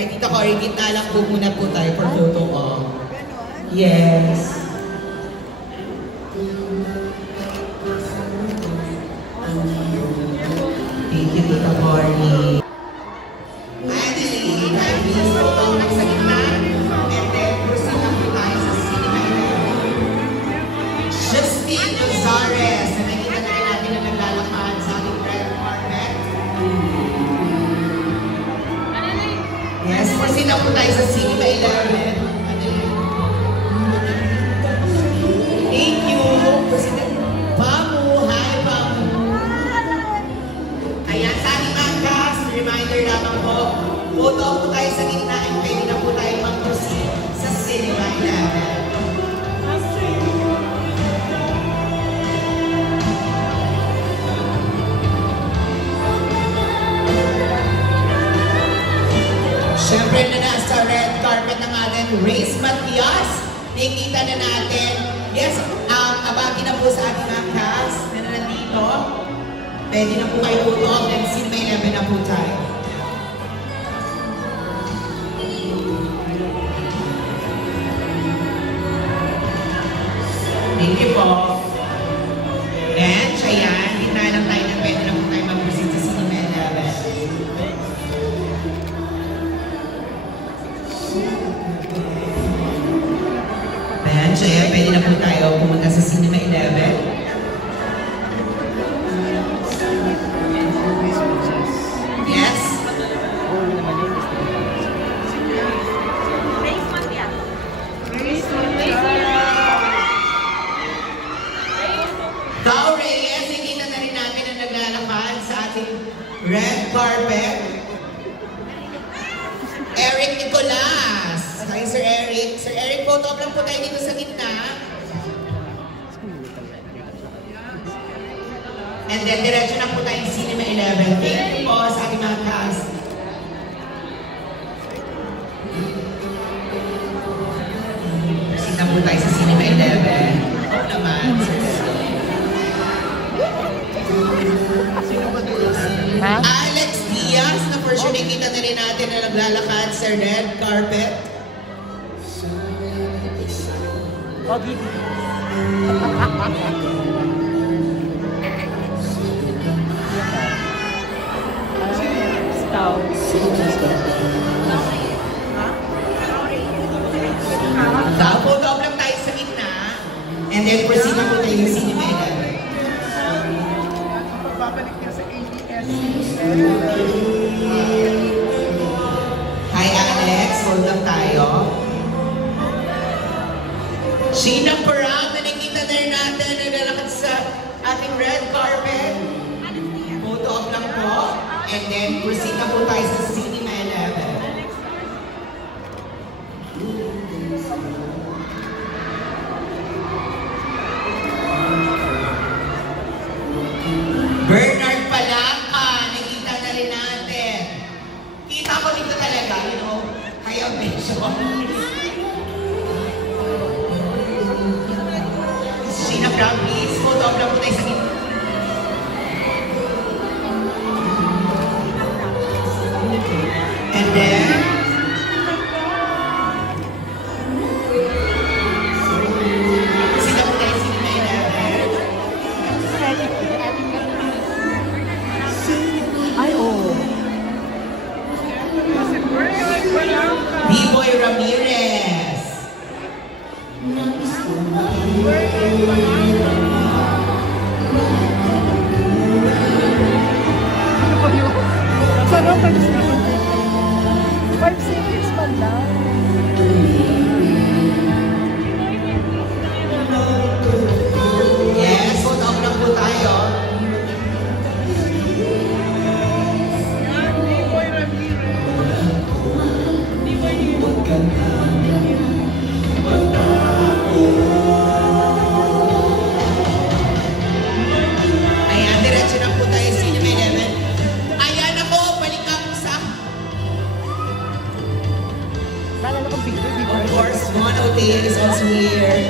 Ay, Tita Cory, gitna lang po muna po tayo for photo op. Yes. Thank you, Tita Cory. Adeline, ay, please photo lang sa gitna. And then, proceed na po tayo sa cinema. Justine Gonzalez, na nakita na rin natin na naglalakad sa ating red carpet. Yes, proceed na po tayo sa cinema 11. Thank you. Proceed na. Pamu, hi Pamu. Ayan, sa ating mga cast, reminder lamang po, photo po tayo sa gitna at pwede na po tayo mag-proceed sa cinema 11. Siyempre na nasa red carpet ng ating Race Matias, nakikita na natin. Yes, abagi na po sa ating mga cast na nandito. Pwede na po kayo photo and cinema 11 na po tayo. Thank you po. And ayan, kita lang tayo na pwede na po tayo mag-proceed sa cinema 11. Ayan, Chaya, pwede na po tayo pumunta sa Cinema 11. Yes. Tao Reyes, nakita na rin natin na naglalakad sa ating red carpet. Eric Nicolas. Hi, Sir Eric. Sir Eric, photo up lang po tayo dito sa gitna. And then, diretso na po tayo sa Cinema 11. Thank you po sa ating mga cast. Sita po tayo sa Cinema 11. Oo naman, Sir Eric. Alex Diaz, na for sure nakita na rin natin na naglalakad sa red carpet. Pogi. Photo up lang tayo sa gitna. And then proceed na po tayo sa Cinema 11. Pagbabalik niya sa ABS. Hi Alex, hold lang tayo. Sheena Parang, na nakita na rin natin na nalakad sa ating red carpet. Photo up lang po. And then proceed na po tayo sa Cinema 11. Bernard Palaka, nakita na rin natin. Kita ko dito talaga, you know, kaya mention. Sheena Brown, please, photo up lang po tayo sa gitna. And then, sino po tayo Cinema 11? Ay, oo. B-Boy Ramirez. Sarap, talis na. 5 seconds man lang. Yes, photo up lang po tayo. Ayan, diretso na po tayo sa Cinema 11. Ayan ako, balik ako sa... Naalala ko bigger. Of course, Mono Day is also here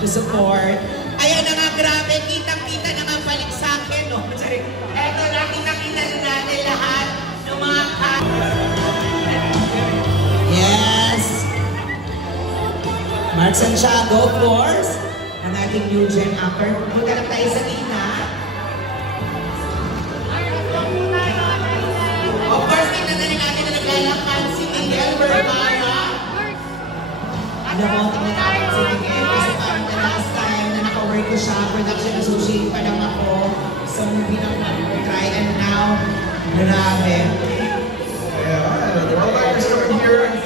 to support. Ayan na nga, grabe, kitang-kita na nga balik sa akin, no? Sorry. Eto na, kitang-kita na natin lahat ng mga Mark Santiago, of course, ang ating new gen actor. Punta lang tayo sa gitna. Of course, kita na rin natin na naglalakad si Miguel Vergara. Alam mo, tingnan natin si Miguel kasi parang the last time na naka-work ko siya, production associate pa lang ako sa movie ng Try and Now. Grabe. Yeah, well, like we're coming here,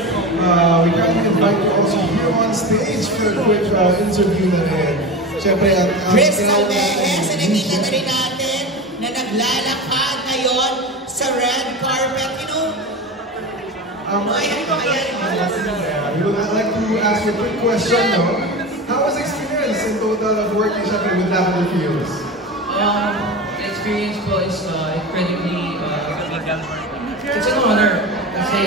we kindly invite you also here on stage for a quick interview na rin. Siyempre, Crystal Behes, nakikita na rin natin na naglalakad ngayon sa red carpet. You know, I'd like to ask you a quick question, no? How was the experience in total of working with Lavender Fields? The experience po is incredibly, it's an honor kasi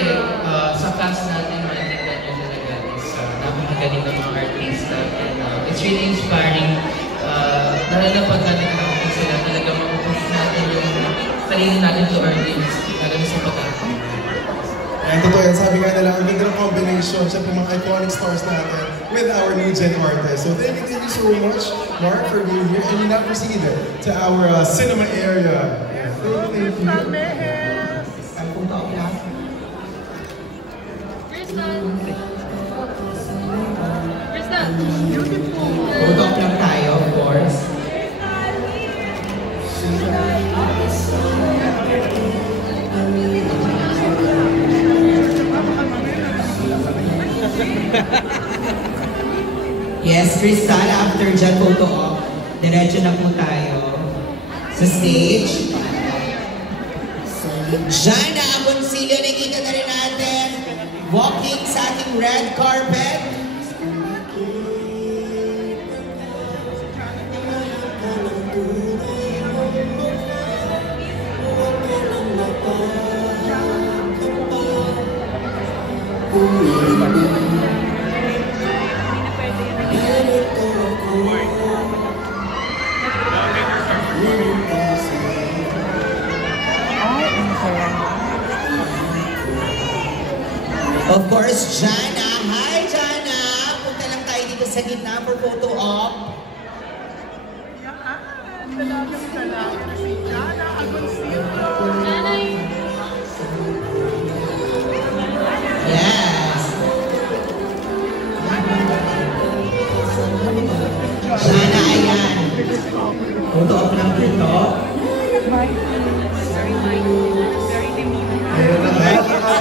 sa cast natin makikita nyo talaga is napakagaling ng mga artista and it's really inspiring. Lalo na pag nagkakaroon sila talaga mapupush natin yung sarili natin to our dreams, lalo na sa pag-arte. And totoo yan, sabi nga nila, ang ganda ng combination, siyempre mga iconic stars natin with our new gen artists. So thank you so much, Mark, for being here. And you now proceed to our cinema area. Yeah, thank you. ang punta ko lang. Photo op lang tayo, of course. Yes, Crystal, after dyan photo op, diretso na po tayo sa stage. Jana Agoncillo, nakita na rin natin, walking sa ating red carpet. Of course, Jana. Hi, Jana! Punta lang tayo dito sa gitna for photo op. Si Jana Agoncillo. Yes! Jana, ayan. Photo op lang dito. Ayan na nga,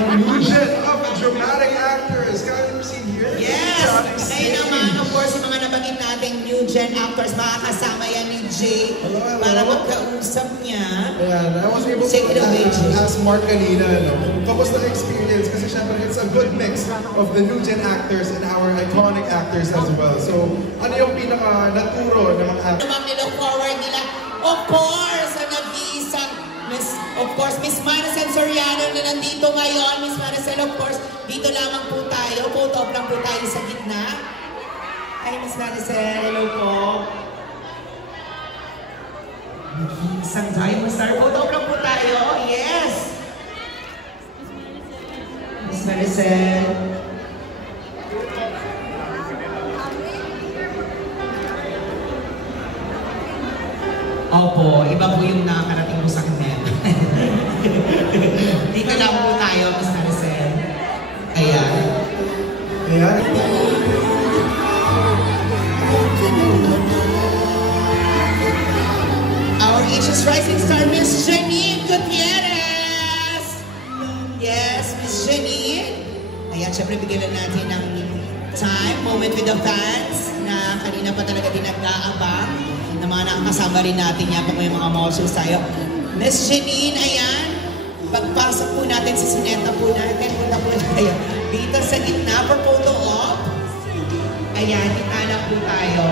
ang new gen of dramatic actors. Can you proceed here? Yes! Ngayon naman, of course, yung mga nabanggit nating new gen actors, makakasama yan ni Jay para magkausap niya. Ayan, I was able Take it away, to Jay. ask Mark kanina, no? Kamusta na experience? Kasi syempre, it's a good mix of the new gen actors and our iconic actors as well. So, ano yung pinaka-naturo ng mga actors? Naman nilook forward nila, of course, ang nag-iisang Miss Maricel Soriano na nandito ngayon. Miss Maricel, of course, dito lamang po tayo. Photo op lang po tayo sa gitna. Hi, Miss Maricel. Hello po. Isang Diamond Star. Photo op lang po tayo. Yes! Miss Maricel. Opo, iba po yung nakakarating po sa kanya. Dito lang po tayo, Miss Maricel. Ayan. Ayan. Our Asia's Rising Star, Miss Janine Gutierrez! Yes, Miss Janine. Ayan, syempre bigyan natin ng time, moment with the fans na kanina pa talaga din nag-aabang na mga nakakasama rin natin yan pag may mga motions tayo. Miss Janine, ayan, pagpasok po natin sa sineta po natin, punta po tayo dito sa gitna for photo op. Ayan, kita lang po tayo.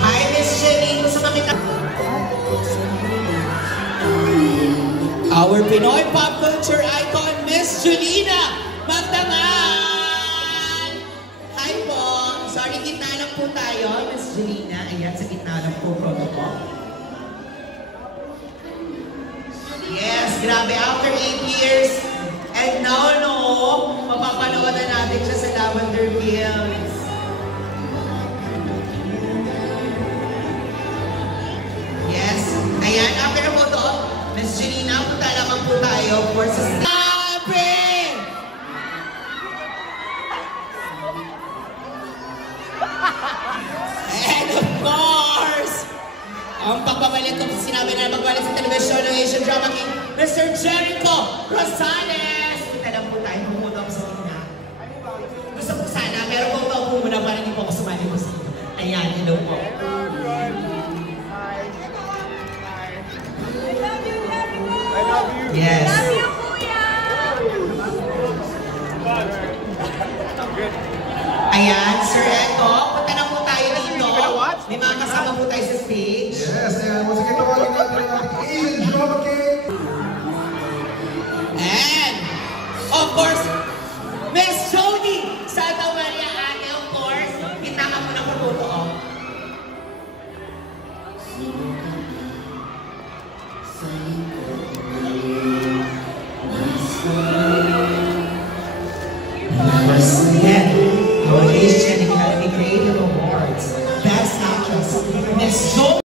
Hi, Miss Janine. Gusto kami Our Pinoy pop culture icon, Miss Julina po tayo, Miss Jelena. Ayan, sa gitna ng program mo. Yes, grabe. After 8 years, and now, no, mapapanood na natin siya sa Lavender Fields. Yes. Ayan, after na po to, Miss Jelena, punta naman po tayo for sa and of course, ang pagbabalik kung sinabi na magbalik sa telebisyon ng Asian Drama King, Mr. Jericho Rosales! Punta lang po tayo, pumunta ako sa tina. Gusto ko sana, meron po ito muna para hindi po ako sumali mo sa tina. Ayan, hello po. Yes. Ayan, Sir Eto, punta na po tayo dito. May mga kasama po tayo sa stage. Yes, and once again,